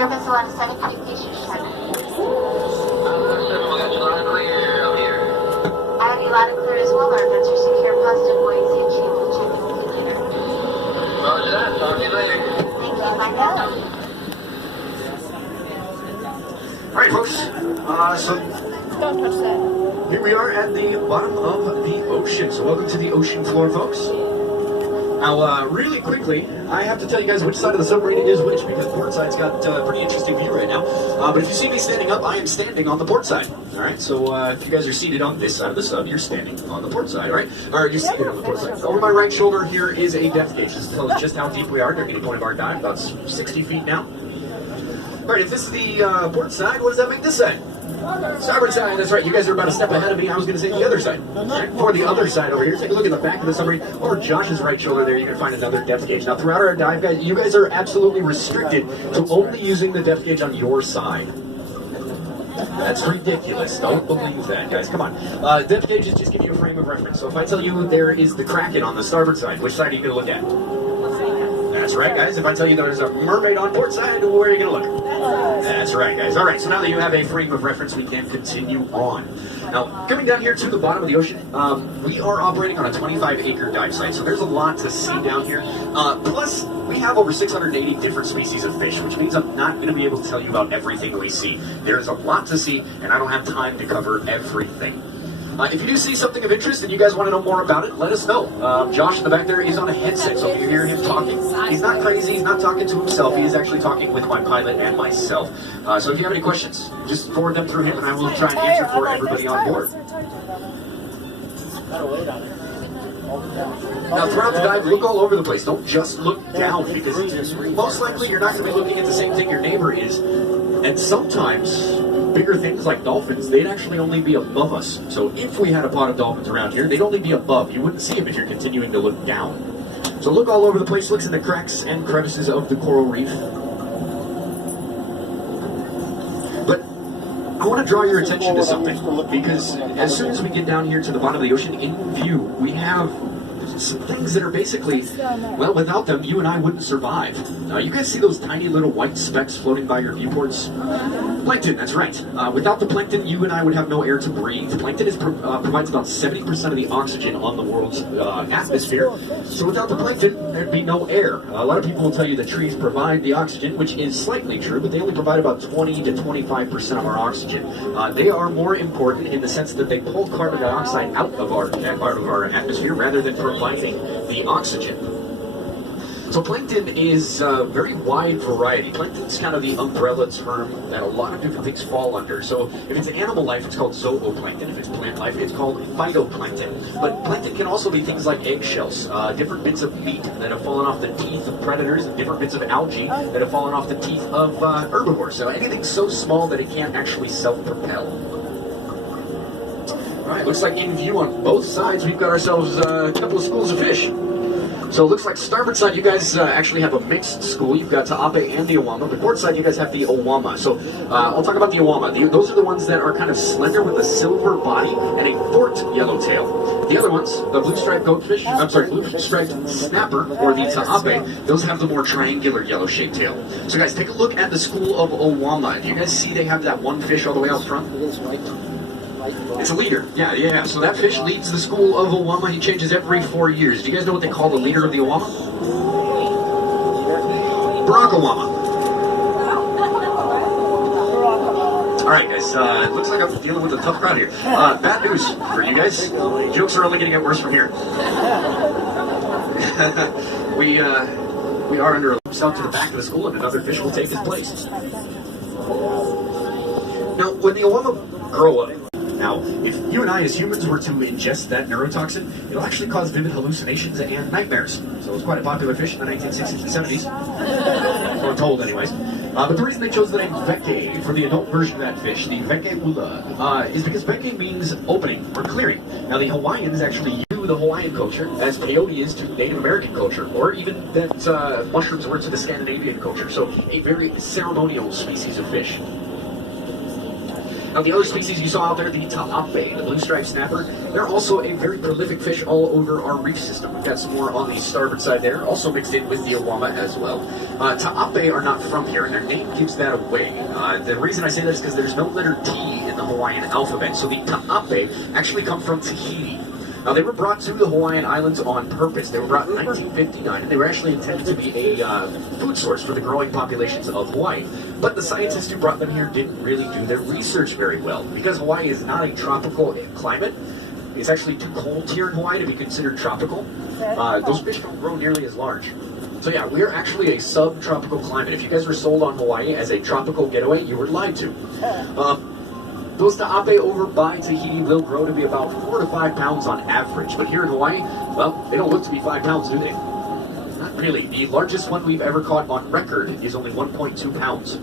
Service 107, can you please use 7? I have you loud and clear as well. Our vents are secure, positive buoyancy and chain will check in with you later. Roger that. Talk to you later. Thank you. Bye now. All right, folks. So Don't touch that. here we are at the bottom of the ocean. So welcome to the ocean floor, folks. Now, really quickly, I have to tell you guys which side of the submarine is which, because port side's got a pretty interesting view right now. But if you see me standing up, I am standing on the port side. All right, so if you guys are seated on this side of the sub, you're standing on the port side, all right? Or you're seated on the port side. Over my right shoulder here is a depth gauge. This tells us just how deep we are during any point of our dive, about 60 feet now. All right, if this is the port side, what does that make this side? Starboard side, that's right. You guys are about a step ahead of me. I was going to say the other side. Right, for the other side over here, take a look at the back of the submarine. Over Josh's right shoulder there, you can find another depth gauge. Now, throughout our dive, guys, you guys are absolutely restricted to only using the depth gauge on your side. That's ridiculous. Don't believe that, guys. Come on. Depth gauge is just giving you a frame of reference. So if I tell you there is the Kraken on the starboard side, which side are you going to look at? That's right, guys. If I tell you there's a mermaid on port side, where are you going to look? That's right, guys. All right, so now that you have a frame of reference, we can continue on. Now, coming down here to the bottom of the ocean, we are operating on a 25-acre dive site, so there's a lot to see down here. Plus, we have over 680 different species of fish, which means I'm not going to be able to tell you about everything we see. There's a lot to see, and I don't have time to cover everything. If you do see something of interest and you guys want to know more about it, let us know. Josh in the back there is on a headset, so if you hear him talking, he's not crazy, he's not talking to himself, he is actually talking with my pilot and myself. So if you have any questions, just forward them through him and I will try and answer for everybody on board. Now, throughout the dive, look all over the place. Don't just look down, because most likely you're not going to be looking at the same thing your neighbor is. And sometimes bigger things like dolphins, they'd actually only be above us. So if we had a pod of dolphins around here, they'd only be above. You wouldn't see them if you're continuing to look down. So look all over the place, look in the cracks and crevices of the coral reef. But I want to draw your attention to something, because as soon as we get down here to the bottom of the ocean, in view, we have some things that are basically, well, without them, you and I wouldn't survive. You guys see those tiny little white specks floating by your viewports? Plankton, that's right. Without the plankton, you and I would have no air to breathe. Plankton provides about 70% of the oxygen on the world's atmosphere. So without the plankton, there'd be no air. A lot of people will tell you that trees provide the oxygen, which is slightly true, but they only provide about 20 to 25% of our oxygen. They are more important in the sense that they pull carbon dioxide out of our atmosphere rather than providing the oxygen. So plankton is a very wide variety. Plankton's kind of the umbrella term that a lot of different things fall under. So if it's animal life, it's called zooplankton. If it's plant life, it's called phytoplankton. But plankton can also be things like eggshells, different bits of meat that have fallen off the teeth of predators, and different bits of algae that have fallen off the teeth of herbivores. So anything so small that it can't actually self-propel. All right, looks like in view on both sides, we've got ourselves a couple of schools of fish. So it looks like starboard side, you guys actually have a mixed school. You've got Ta'ape and the Awama. The port side, you guys have the Awama. So I'll talk about the Awama. Those are the ones that are kind of slender with a silver body and a forked yellow tail. The other ones, the blue-striped goatfish, blue-striped snapper, or the Ta'ape, those have the more triangular yellow-shaped tail. So guys, take a look at the school of Awama. Do you guys see they have that one fish all the way out front? It is right. It's a leader. Yeah. So that fish leads the school of Awama. He changes every 4 years. Do you guys know what they call the leader of the Awama? Barack Awama. All right, guys. It looks like I'm dealing with a tough crowd here. Bad news for you guys. Jokes are only going to get worse from here. We are under a loop out to the back of the school, and another fish will take his place. Now, when the Awama grow up, now, if you and I as humans were to ingest that neurotoxin, it'll actually cause vivid hallucinations and nightmares. So it's quite a popular fish in the 1960s and 70s. So I'm told anyways. But the reason they chose the name Veke for the adult version of that fish, the Veke Ula, is because Veke means opening or clearing. Now the Hawaiians actually use the Hawaiian culture as peyote is to Native American culture, or even that mushrooms were to the Scandinavian culture. So a very ceremonial species of fish. Now, the other species you saw out there, the ta'ape, the blue-striped snapper, they're also a very prolific fish all over our reef system. We've got some more on the starboard side there, also mixed in with the awama as well. Ta'ape are not from here, and their name gives that away. The reason I say that is because there's no letter T in the Hawaiian alphabet, so the ta'ape actually come from Tahiti. Now, they were brought to the Hawaiian Islands on purpose. They were brought in 1959, and they were actually intended to be a food source for the growing populations of Hawaii. But the scientists who brought them here didn't really do their research very well. Because Hawaii is not a tropical climate, it's actually too cold here in Hawaii to be considered tropical. Those fish don't grow nearly as large. So yeah, we're actually a subtropical climate. If you guys were sold on Hawaii as a tropical getaway, you were lied to. Those ta'ape over by Tahiti will grow to be about 4 to 5 pounds on average. But here in Hawaii, well, they don't look to be 5 pounds, do they? Not really. The largest one we've ever caught on record is only 1.2 pounds.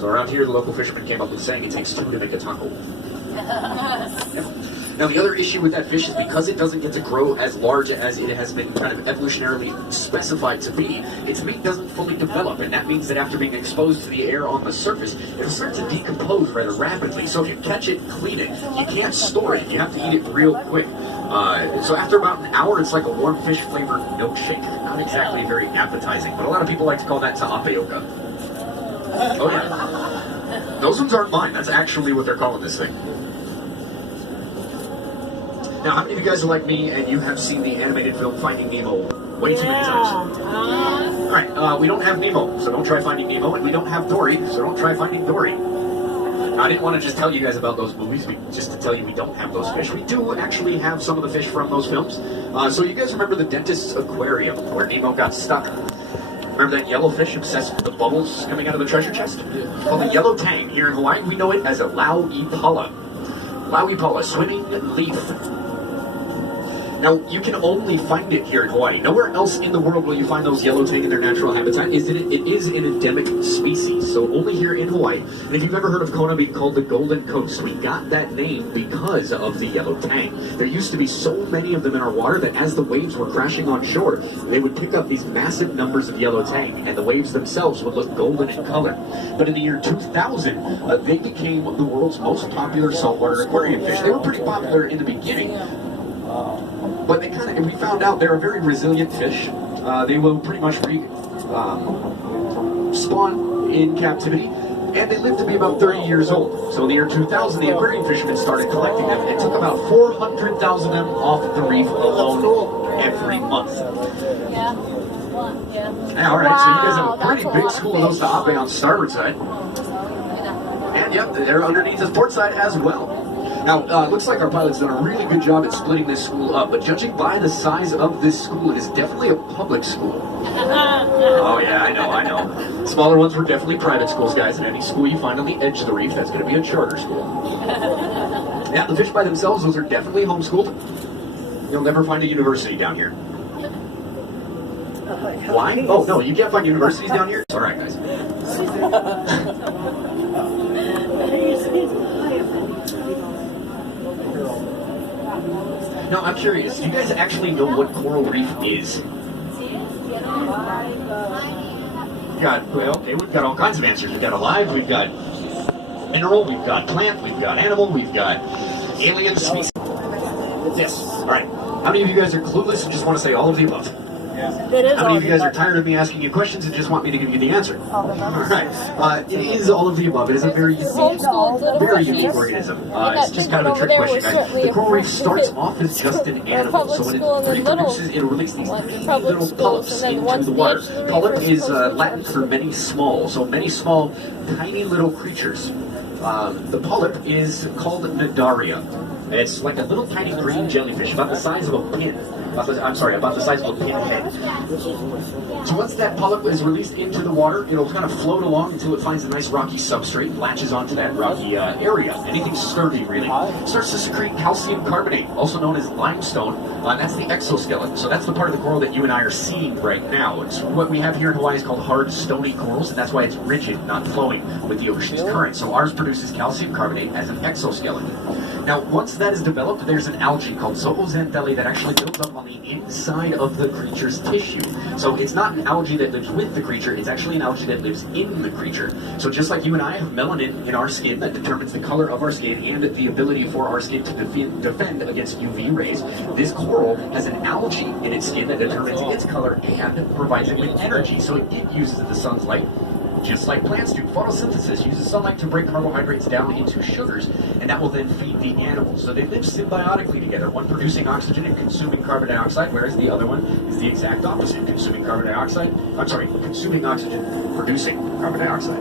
So around here, the local fishermen came up with saying it takes 2 to make a taco. Now, the other issue with that fish is because it doesn't get to grow as large as it has been kind of evolutionarily specified to be, its meat doesn't fully develop, and that means that after being exposed to the air on the surface, it'll start to decompose rather rapidly. So if you catch it, clean it. You can't store it. You have to eat it real quick. So after about an hour, it's like a warm fish-flavored milkshake. Not exactly very appetizing, but a lot of people like to call that ta'apeoka. Oh, yeah. Those ones aren't mine. That's actually what they're calling this thing. Now, how many of you guys are like me and you have seen the animated film Finding Nemo way too many times? Alright, we don't have Nemo, so don't try Finding Nemo, and we don't have Dory, so don't try Finding Dory. Now, I didn't want to just tell you guys about those movies, just to tell you we don't have those fish. We do actually have some of the fish from those films. So you guys remember the Dentist's Aquarium, where Nemo got stuck? Remember that yellow fish obsessed with the bubbles coming out of the treasure chest? Well, the yellow tang, here in Hawaii, we know it as a lauipala. Lauipala, swimming leaf. Now, you can only find it here in Hawaii. Nowhere else in the world will you find those yellow tang in their natural habitat. It is an endemic species, so only here in Hawaii. And if you've ever heard of Kona being called the Golden Coast, we got that name because of the yellow tang. There used to be so many of them in our water that as the waves were crashing on shore, they would pick up these massive numbers of yellow tang, and the waves themselves would look golden in color. But in the year 2000, they became the world's most popular saltwater aquarium fish. They were pretty popular in the beginning, but we found out they're a very resilient fish. They will pretty much spawn in captivity, and they live to be about 30 years old. So in the year 2000, the aquarium fishermen started collecting them and took about 400,000 of them off the reef alone every month. Yeah, all right, so you guys have a pretty big school of those ta'ape on starboard side. And yep, they're underneath the port side as well. Now, looks like our pilot's done a really good job at splitting this school up, but judging by the size of this school, it is definitely a public school. Oh yeah, I know. Smaller ones were definitely private schools, guys, and any school you find on the edge of the reef, that's going to be a charter school. Yeah, the fish by themselves, those are definitely homeschooled. You'll never find a university down here. Why? Oh, no, you can't find universities down here? All right, guys. Now, I'm curious, do you guys actually know what coral reef is? We've got all kinds of answers. We've got alive, we've got mineral, we've got plant, we've got animal, we've got alien species. Yes, all right. How many of you guys are clueless and just want to say all of the above? How many of you guys are tired of me asking you questions and just want me to give you the answer? All right. It is all of the above. It is a very unique organism. It's just kind of a trick question, guys. The coral reef starts off as just an animal. So when it reproduces, it'll release these tiny little polyps into the water. Polyp is Latin for many small. So many small, tiny little creatures. The polyp is called Cnidaria. It's like a little tiny green jellyfish, about the size of a pin. About the size of a pinhead. So once that polyp is released into the water, it'll kind of float along until it finds a nice rocky substrate, latches onto that rocky area. Anything sturdy, really. Starts to secrete calcium carbonate, also known as limestone. That's the exoskeleton. So that's the part of the coral that you and I are seeing right now. It's what we have here in Hawaii is called hard, stony corals, and that's why it's rigid, not flowing with the ocean's current. So ours produces calcium carbonate as an exoskeleton. Now, once that is developed, there's an algae called zooxanthellae that actually builds up on the inside of the creature's tissue. So it's not an algae that lives with the creature, it's actually an algae that lives in the creature. So just like you and I have melanin in our skin that determines the color of our skin and the ability for our skin to defend against UV rays, this coral has an algae in its skin that determines its color and provides it with energy. So it uses the sun's light, just like plants do. Photosynthesis uses sunlight to break carbohydrates down into sugars, and that will then feed the animals. So they live symbiotically together, one producing oxygen and consuming carbon dioxide, whereas the other one is the exact opposite, consuming oxygen, producing carbon dioxide.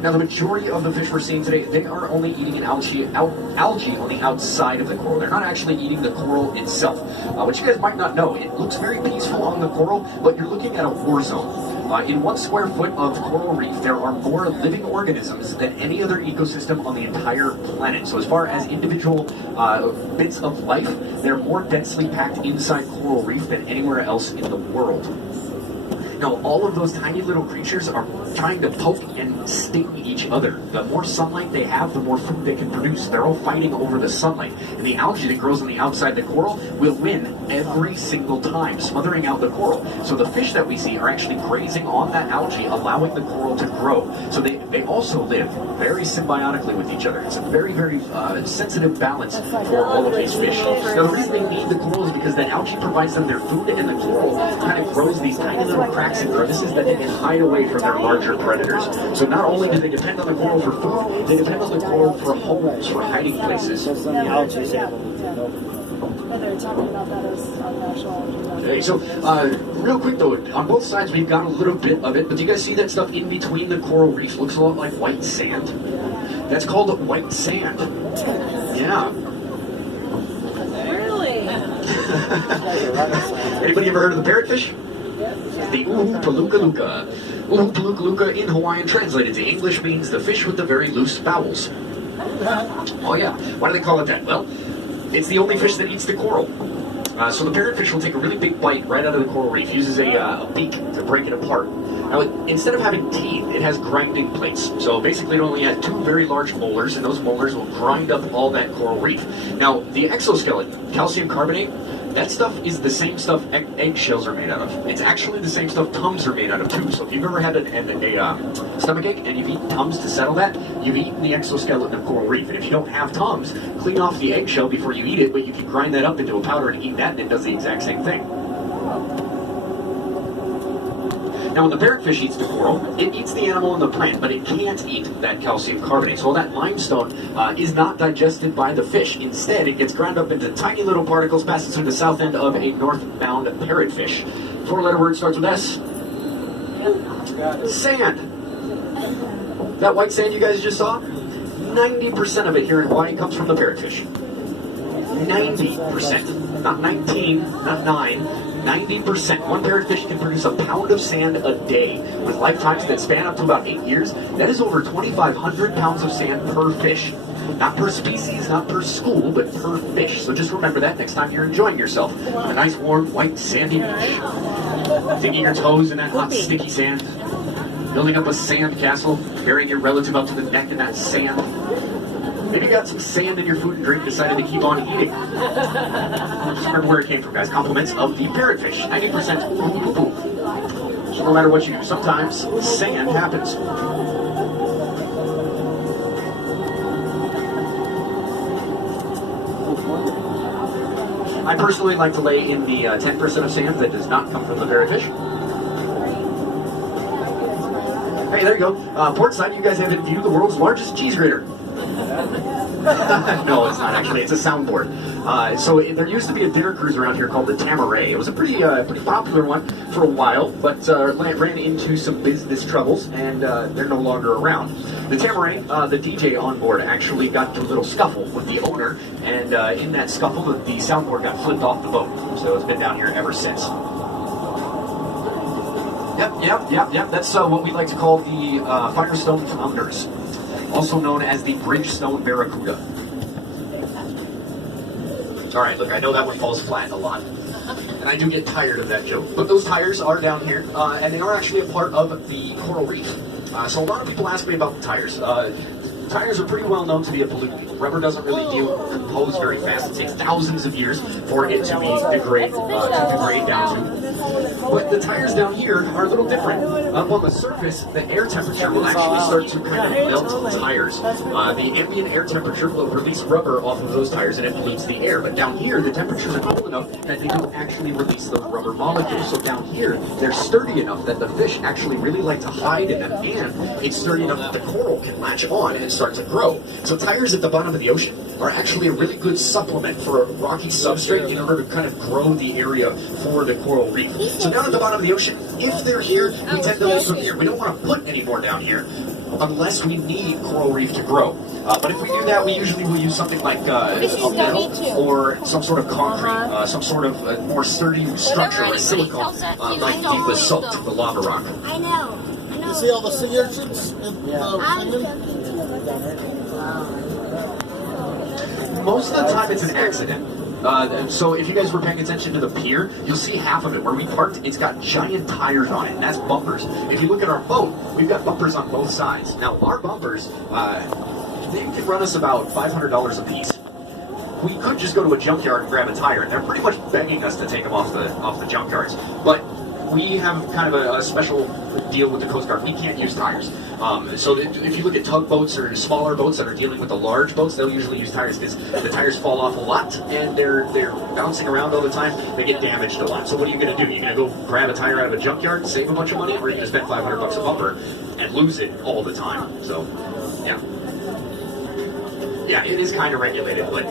Now, the majority of the fish we're seeing today, they are only eating an algae on the outside of the coral. They're not actually eating the coral itself. What you guys might not know, it looks very peaceful on the coral, but you're looking at a war zone. In 1 square foot of coral reef, there are more living organisms than any other ecosystem on the entire planet. So as far as individual bits of life, they're more densely packed inside coral reef than anywhere else in the world. Now, all of those tiny little creatures are trying to poke and sting each other. The more sunlight they have, the more food they can produce. They're all fighting over the sunlight. And the algae that grows on the outside of the coral will win every single time, smothering out the coral. So the fish that we see are actually grazing on that algae, allowing the coral to grow. So they also live very symbiotically with each other. It's a very, very sensitive balance for all of these fish. Now, the reason they need the coral is because the algae provides them their food, and the coral kind of grows these tiny little cracks and crevices that they can hide away from their larger predators. So not only do they depend on the coral for food, they depend on the coral for homes, for hiding places. And they're talking about that as natural algae. Okay, so real quick though, on both sides we've got a little bit of it, but do you guys see that stuff in between the coral reefs? Looks a lot like white sand. That's called white sand. Yeah. Really? Anybody ever heard of the parrotfish? The Uhupaluka-luka. Uhupaluka-luka in Hawaiian translated to English means the fish with the very loose bowels. Oh yeah, why do they call it that? Well, it's the only fish that eats the coral. So the parrotfish will take a really big bite right out of the coral reef, uses a beak to break it apart. Now, instead of having teeth, it has grinding plates. So basically it only has 2 very large molars, and those molars will grind up all that coral reef. Now, the exoskeleton, calcium carbonate, that stuff is the same stuff eggshells are made out of. It's actually the same stuff Tums are made out of too. So if you've ever had a stomachache and you've eaten Tums to settle that, you've eaten the exoskeleton of coral reef. And if you don't have Tums, clean off the eggshell before you eat it, but you can grind that up into a powder and eat that, and it does the exact same thing. Now, when the parrotfish eats the coral, it eats the animal and the plant, but it can't eat that calcium carbonate. So that limestone is not digested by the fish. Instead, it gets ground up into tiny little particles, passes through the south end of a northbound parrotfish. 4-letter word starts with S. Sand. That white sand you guys just saw, 90% of it here in Hawaii comes from the parrotfish. 90%. Not 19, not 9. 90%. One parrotfish can produce a pound of sand a day with lifetimes that span up to about 8 years. That is over 2,500 pounds of sand per fish. Not per species, not per school, but per fish. So just remember that next time you're enjoying yourself on a nice, warm, white, sandy beach. Digging your toes in that hot, sticky sand. Building up a sand castle, carrying your relative up to the neck in that sand. Maybe you got some sand in your food and drink, decided to keep on eating. Just remember where it came from, guys. Compliments of the parrotfish. 90% poo-poo-poo. So no matter what you do, sometimes sand happens. I personally like to lay in the 10% of sand that does not come from the parrotfish. Hey, there you go. Portside, you guys have in view the world's largest cheese grater. No, it's not actually. It's a soundboard. So there used to be a dinner cruise around here called the Tamaray. It was a pretty popular one for a while, but ran into some business troubles, and they're no longer around. The Tamaray, the DJ on board, actually got into a little scuffle with the owner, and in that scuffle, the soundboard got flipped off the boat. So it's been down here ever since. Yep. That's what we like to call the Firestone Flounders, also known as the Bridgestone Barracuda. All right, look, I know that one falls flat a lot, and I do get tired of that joke, but those tires are down here, and they are actually a part of the coral reef. So a lot of people ask me about the tires. tires are pretty well known to be a pollutant. Rubber doesn't really compose very fast. It takes thousands of years for it to degrade down to. But the tires down here are a little different. Up on the surface, the air temperature will actually start to kind of melt the tires. The ambient air temperature will release rubber off of those tires and it pollutes the air. But down here, the temperatures are cold enough that they don't actually release those rubber molecules. So down here, they're sturdy enough that the fish actually really like to hide in them, and it's sturdy enough that the coral can latch on and start to grow. So tires at the bottom of the ocean are actually a really good supplement for a rocky substrate in order to kind of grow the area for the coral reef. So down at the bottom of the ocean, if they're here, we tend to leave them here. We don't want to put any more down here unless we need coral reef to grow. But if we do that, we usually will use something like a metal or some sort of concrete, some sort of more sturdy structure like silicone, like the basalt, the lava rock. I know. You see all the sea urchins? Most of the time it's an accident. So if you guys were paying attention to the pier, you'll see half of it where we parked, it's got giant tires on it, and that's bumpers. If you look at our boat, we've got bumpers on both sides. Now, our bumpers, they can run us about $500 a piece. We could just go to a junkyard and grab a tire, and they're pretty much begging us to take them off the junkyards. But we have kind of a special deal with the Coast Guard. We can't use tires. So if you look at tugboats or smaller boats that are dealing with the large boats, they'll usually use tires because the tires fall off a lot and they're bouncing around all the time. They get damaged a lot. So what are you going to do? You're going to go grab a tire out of a junkyard, save a bunch of money, or are you going to spend $500 a bumper and lose it all the time? So, yeah. Yeah, it is kind of regulated, but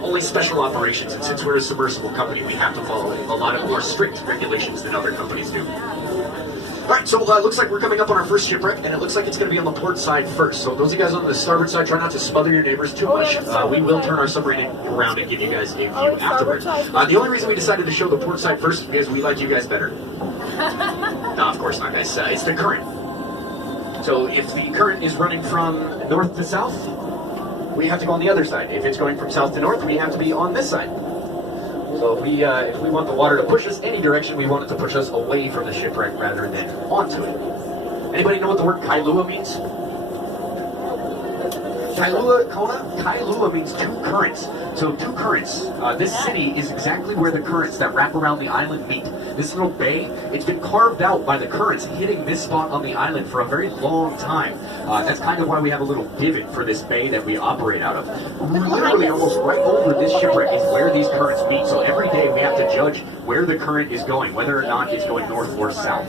only special operations. And since we're a submersible company, we have to follow a lot of more strict regulations than other companies do. All right, so it looks like we're coming up on our first shipwreck, and it looks like it's going to be on the port side first. So those of you guys on the starboard side, try not to smother your neighbors too much. We will turn our submarine around and give you guys a view afterwards. The only reason we decided to show the port side first is because we like you guys better. No, of course not, guys. It's the current. So if the current is running from north to south, we have to go on the other side. If it's going from south to north, we have to be on this side. So if we want the water to push us any direction, we want it to push us away from the shipwreck rather than onto it. Anybody know what the word Kailua means? Kailua means two currents. So two currents. This city is exactly where the currents that wrap around the island meet. This little bay, it's been carved out by the currents hitting this spot on the island for a very long time. That's kind of why we have a little divot for this bay that we operate out of. Literally almost right over this shipwreck is where these currents meet. So every day we have to judge where the current is going, whether or not it's going north or south.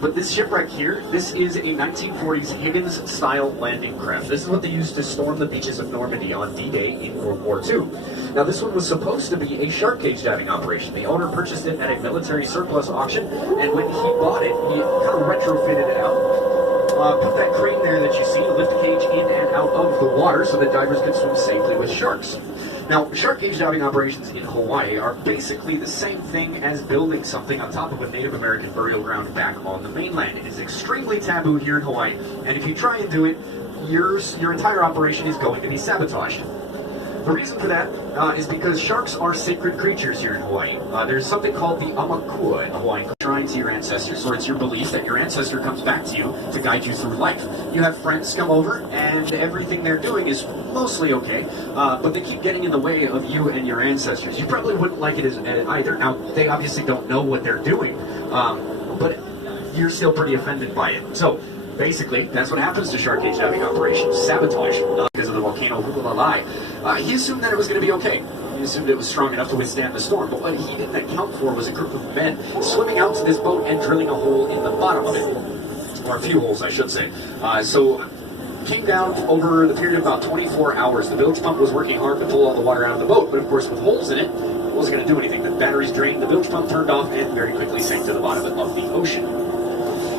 But this shipwreck here, this is a 1940s Higgins-style landing craft. This is what they used to storm the beaches of Normandy on D-Day in World War II. Now, this one was supposed to be a shark cage diving operation. The owner purchased it at a military surplus auction, and when he bought it, he kind of retrofitted it out. Put that crane there that you see to lift the cage in and out of the water so that divers can swim safely with sharks. Now, shark cage diving operations in Hawaii are basically the same thing as building something on top of a Native American burial ground back on the mainland. It is extremely taboo here in Hawaii, and if you try and do it, your entire operation is going to be sabotaged. The reason for that is because sharks are sacred creatures here in Hawaii. There's something called the Aumakua in Hawaii, shrine to your ancestors, or it's your belief that your ancestor comes back to you to guide you through life. You have friends come over, and everything they're doing is mostly okay, but they keep getting in the way of you and your ancestors. You probably wouldn't like it either. Now, they obviously don't know what they're doing, but you're still pretty offended by it. So, basically, that's what happens to shark cage diving operations. Sabotage because of the volcano Hualalai. He assumed that it was going to be okay. He assumed it was strong enough to withstand the storm. But what he didn't account for was a group of men swimming out to this boat and drilling a hole in the bottom of it. Or a few holes, I should say. So came down over the period of about 24 hours. The bilge pump was working hard to pull all the water out of the boat. But of course, with holes in it, it wasn't going to do anything. The batteries drained, the bilge pump turned off, and very quickly sank to the bottom of the ocean.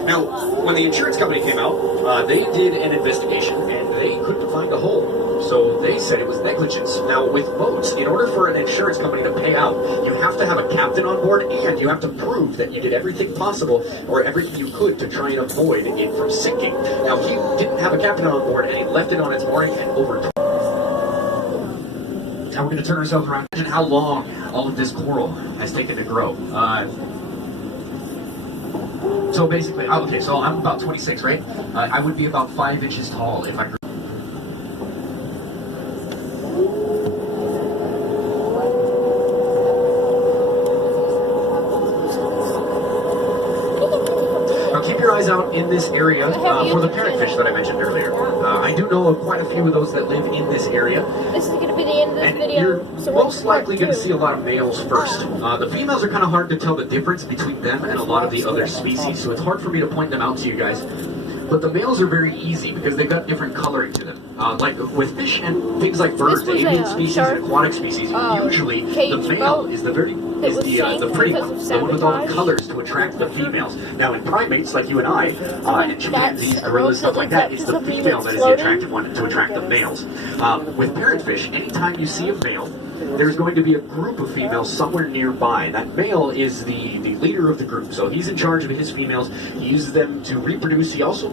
Now, when the insurance company came out, they did an investigation, and they couldn't find a hole. So they said it was negligence. Now, with boats, in order for an insurance company to pay out, you have to have a captain on board, and you have to prove that you did everything possible, or everything you could, to try and avoid it from sinking. Now, he didn't have a captain on board, and he left it on its mooring and over. Now we're going to turn ourselves around. Imagine how long all of this coral has taken to grow. So basically, okay, so I'm about 26, right? I would be about 5 inches tall if I grew. eyes out in this area for the parrotfish that I mentioned earlier. I do know of quite a few of those that live in this area. This is going to be the end of this And video. you're So most part likely going to two. see a lot of males first. The females are kind of hard to tell the difference between them and a lot of the other species, so it's hard for me to point them out to you guys. But the males are very easy because they've got different coloring to them. Like with fish and things like birds, was avian a species, shark, and aquatic species, usually the cage male boat is the was pretty sank one, because the of one with all the sabotage. colors to attract the females. Now in primates like you and I, and chimpanzees, That's a gorillas, rope stuff like that that, leads it's up the to female something that is that's the floating. attractive one to attract the males. With parrotfish, anytime you see a male, there's going to be a group of females somewhere nearby. That male is the leader of the group, so he's in charge of his females. He uses them to reproduce. He also